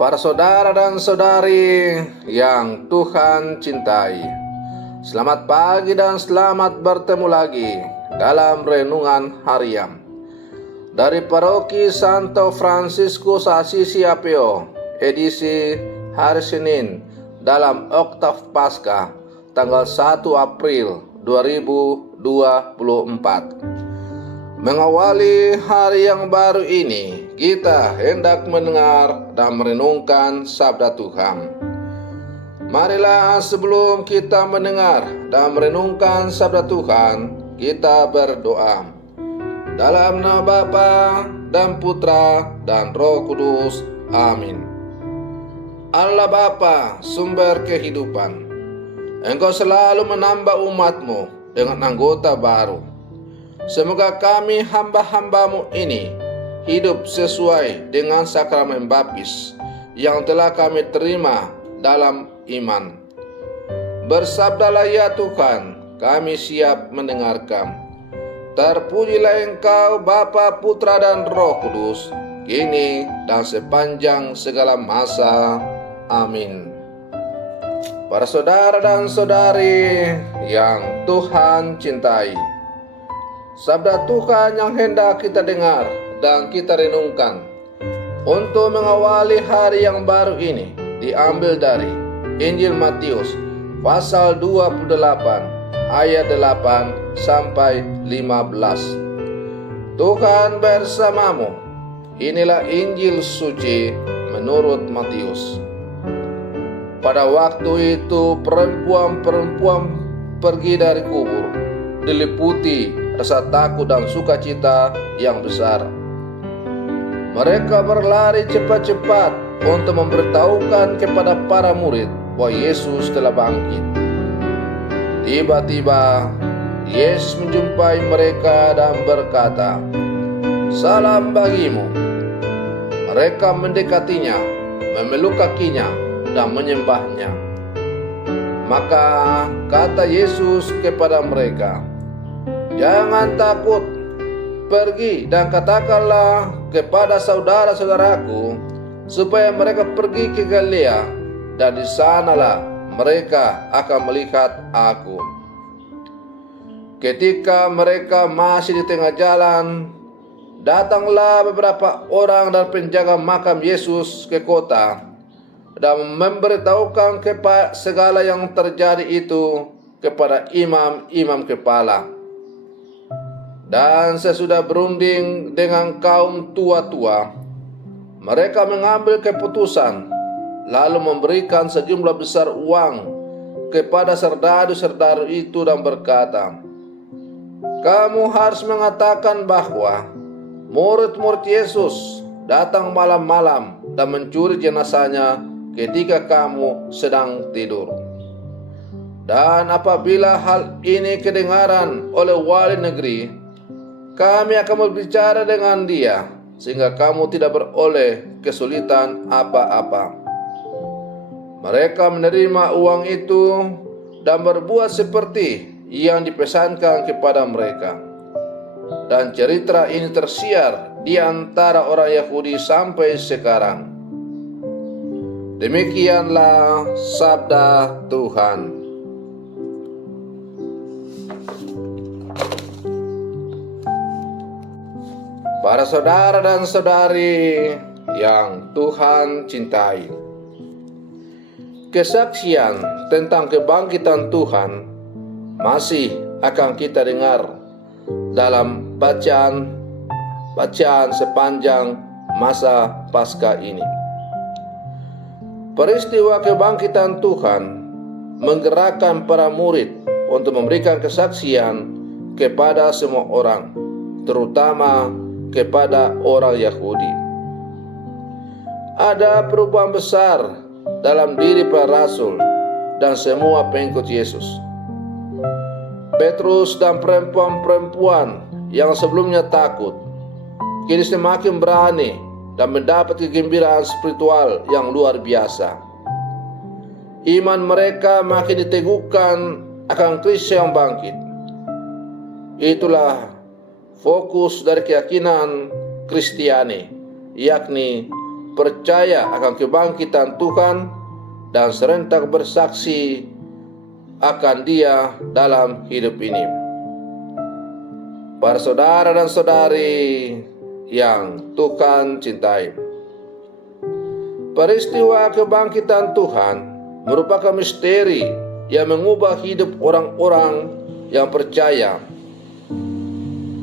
Para saudara dan saudari yang Tuhan cintai, selamat pagi dan selamat bertemu lagi dalam renungan harian dari Paroki Santo Fransiskus Assisi Apio, edisi hari Senin dalam Oktav Paskah tanggal 1 April 2024. Mengawali hari yang baru ini, kita hendak mendengar dan merenungkan sabda Tuhan. Marilah sebelum kita mendengar dan merenungkan sabda Tuhan, kita berdoa. Dalam nama Bapa dan Putra dan Roh Kudus. Amin. Allah Bapa, sumber kehidupan, Engkau selalu menambah umat-Mu dengan anggota baru. Semoga kami hamba-hamba-Mu ini hidup sesuai dengan sakramen baptis yang telah kami terima dalam iman. Bersabdalah ya Tuhan, kami siap mendengarkan. Terpujilah Engkau Bapa, Putra dan Roh Kudus, kini dan sepanjang segala masa. Amin. Para saudara dan saudari yang Tuhan cintai, sabda Tuhan yang hendak kita dengar dan kita renungkan untuk mengawali hari yang baru ini diambil dari Injil Matius pasal 28 ayat 8 sampai 15. Tuhan bersamamu. Inilah Injil suci menurut Matius. Pada waktu itu perempuan-perempuan pergi dari kubur, diliputi rasa takut dan sukacita yang besar. Mereka berlari cepat-cepat untuk memberitahukan kepada para murid bahwa Yesus telah bangkit. Tiba-tiba Yesus menjumpai mereka dan berkata, "Salam bagimu." Mereka mendekatinya, memeluk kakinya dan menyembahnya. Maka kata Yesus kepada mereka, "Jangan takut, pergi dan katakanlah kepada saudara-saudaraku supaya mereka pergi ke Galilea, dan di sanalah mereka akan melihat aku." Ketika mereka masih di tengah jalan, datanglah beberapa orang dan penjaga makam Yesus ke kota dan memberitahukan segala yang terjadi itu kepada imam-imam kepala. Dan sesudah berunding dengan kaum tua-tua, mereka mengambil keputusan lalu memberikan sejumlah besar uang kepada serdadu-serdadu itu dan berkata, "Kamu harus mengatakan bahwa murid-murid Yesus datang malam-malam dan mencuri jenazahnya ketika kamu sedang tidur. Dan apabila hal ini kedengaran oleh wali negeri, kami akan berbicara dengan dia sehingga kamu tidak beroleh kesulitan apa-apa." Mereka menerima uang itu dan berbuat seperti yang dipesankan kepada mereka. Dan cerita ini tersiar di antara orang Yahudi sampai sekarang. Demikianlah sabda Tuhan. Para saudara dan saudari yang Tuhan cintai, kesaksian tentang kebangkitan Tuhan masih akan kita dengar dalam bacaan sepanjang masa Paskah ini. Peristiwa kebangkitan Tuhan menggerakkan para murid untuk memberikan kesaksian kepada semua orang, terutama kepada orang Yahudi. Ada perubahan besar dalam diri para rasul dan semua pengikut Yesus. Petrus dan perempuan-perempuan yang sebelumnya takut kini semakin berani dan mendapat kegembiraan spiritual yang luar biasa. Iman mereka makin diteguhkan akan Kristus yang bangkit. Itulah fokus dari keyakinan Kristiani, yakni percaya akan kebangkitan Tuhan dan serentak bersaksi akan Dia dalam hidup ini. Para saudara dan saudari yang Tuhan cintai, peristiwa kebangkitan Tuhan merupakan misteri yang mengubah hidup orang-orang yang percaya.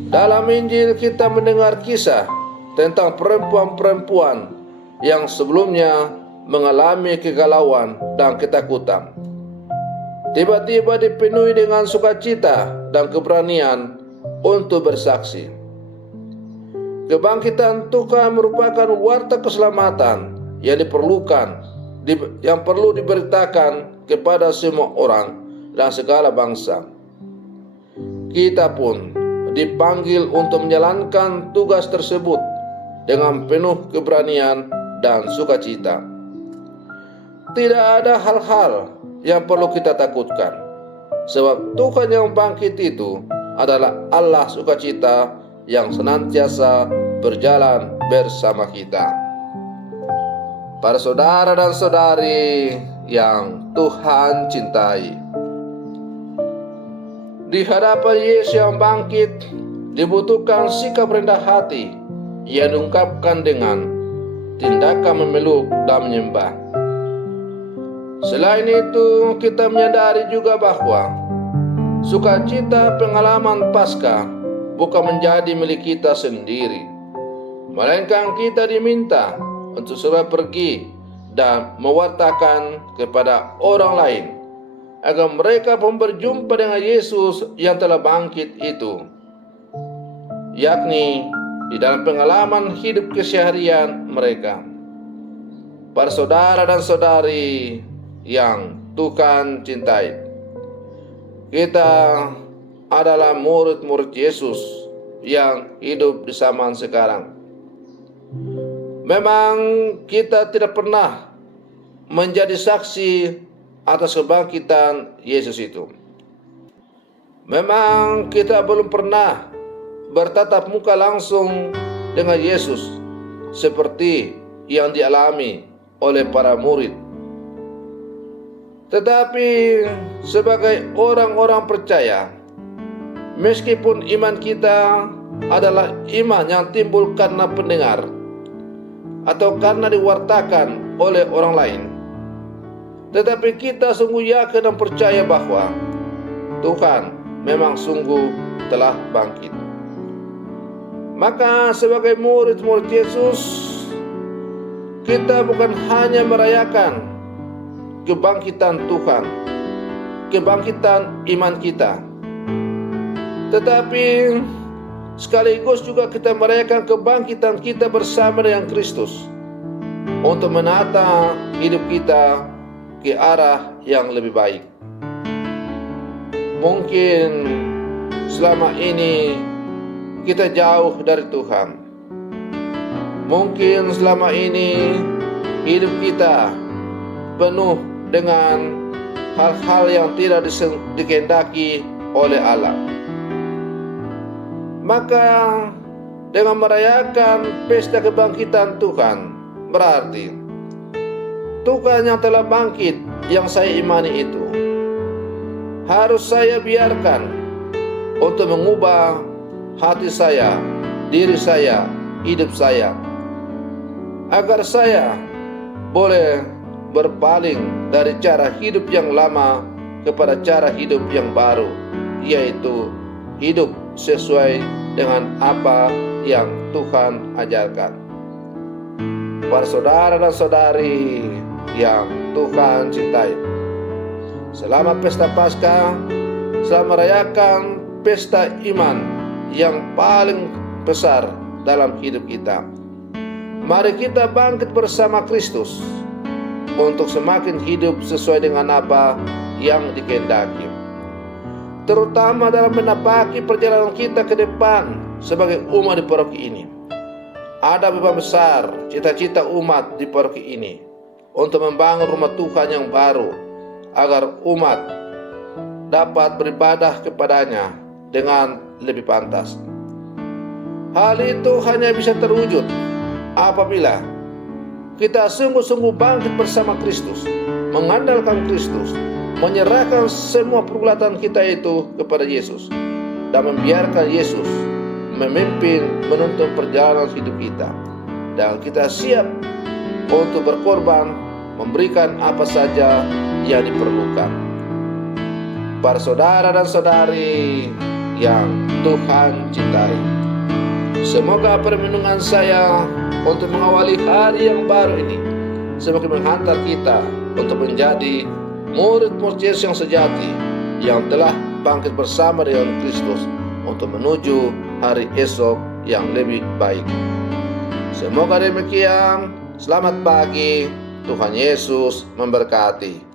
Dalam Injil kita mendengar kisah tentang perempuan-perempuan yang sebelumnya mengalami kegalauan dan ketakutan, tiba-tiba dipenuhi dengan sukacita dan keberanian untuk bersaksi. Kebangkitan Tuhan merupakan warta keselamatan yang perlu diberitakan kepada semua orang dan segala bangsa. Kita pun dipanggil untuk menjalankan tugas tersebut dengan penuh keberanian dan sukacita. Tidak ada hal-hal yang perlu kita takutkan, sebab Tuhan yang bangkit itu adalah Allah sukacita yang senantiasa berjalan bersama kita. Para saudara dan saudari yang Tuhan cintai, di hadapan Yesus yang bangkit dibutuhkan sikap rendah hati yang diungkapkan dengan tindakan memeluk dan menyembah. Selain itu, kita menyadari juga bahwa sukacita pengalaman Paskah bukan menjadi milik kita sendiri, melainkan kita diminta untuk segera pergi dan mewartakan kepada orang lain agar mereka pun berjumpa dengan Yesus yang telah bangkit itu, yakni di dalam pengalaman hidup keseharian mereka. Para saudara dan saudari yang Tuhan cintai, kita adalah murid-murid Yesus yang hidup di zaman sekarang. Memang kita tidak pernah menjadi saksi atas kebangkitan Yesus itu. Memang kita belum pernah bertatap muka langsung dengan Yesus seperti yang dialami oleh para murid. Tetapi sebagai orang-orang percaya, meskipun iman kita adalah iman yang timbul karena pendengar atau karena diwartakan oleh orang lain, tetapi kita sungguh yakin dan percaya bahwa Tuhan memang sungguh telah bangkit. Maka sebagai murid-murid Yesus, kita bukan hanya merayakan kebangkitan Tuhan, kebangkitan iman kita, tetapi sekaligus juga kita merayakan kebangkitan kita bersama dengan Kristus untuk menata hidup kita ke arah yang lebih baik. Mungkin selama ini kita jauh dari Tuhan. Mungkin selama ini hidup kita penuh dengan hal-hal yang tidak dikehendaki oleh Allah. Maka dengan merayakan pesta kebangkitan Tuhan, berarti Tuhan yang telah bangkit yang saya imani itu harus saya biarkan untuk mengubah hati saya, diri saya, hidup saya, agar saya boleh berpaling dari cara hidup yang lama kepada cara hidup yang baru, yaitu hidup sesuai dengan apa yang Tuhan ajarkan. Para saudara dan saudari yang Tuhan cintai, selama pesta Paskah, selama merayakan pesta iman yang paling besar dalam hidup kita, mari kita bangkit bersama Kristus untuk semakin hidup sesuai dengan apa yang dikehendaki, terutama dalam menapaki perjalanan kita ke depan sebagai umat di paroki ini. Ada beban besar cita-cita umat di paroki ini untuk membangun rumah Tuhan yang baru, agar umat dapat beribadah kepadanya dengan lebih pantas. Hal itu hanya bisa terwujud apabila kita sungguh-sungguh bangkit bersama Kristus, mengandalkan Kristus, menyerahkan semua pergulatan kita itu kepada Yesus, dan membiarkan Yesus memimpin menuntun perjalanan hidup kita. Dan kita siap untuk berkorban, memberikan apa saja yang diperlukan. Para saudara dan saudari yang Tuhan cintai, semoga permenungan saya untuk mengawali hari yang baru ini semakin menghantar kita untuk menjadi murid-murid Yesus yang sejati, yang telah bangkit bersama dengan Kristus untuk menuju hari esok yang lebih baik. Semoga demikian. Selamat pagi. Tuhan Yesus memberkati.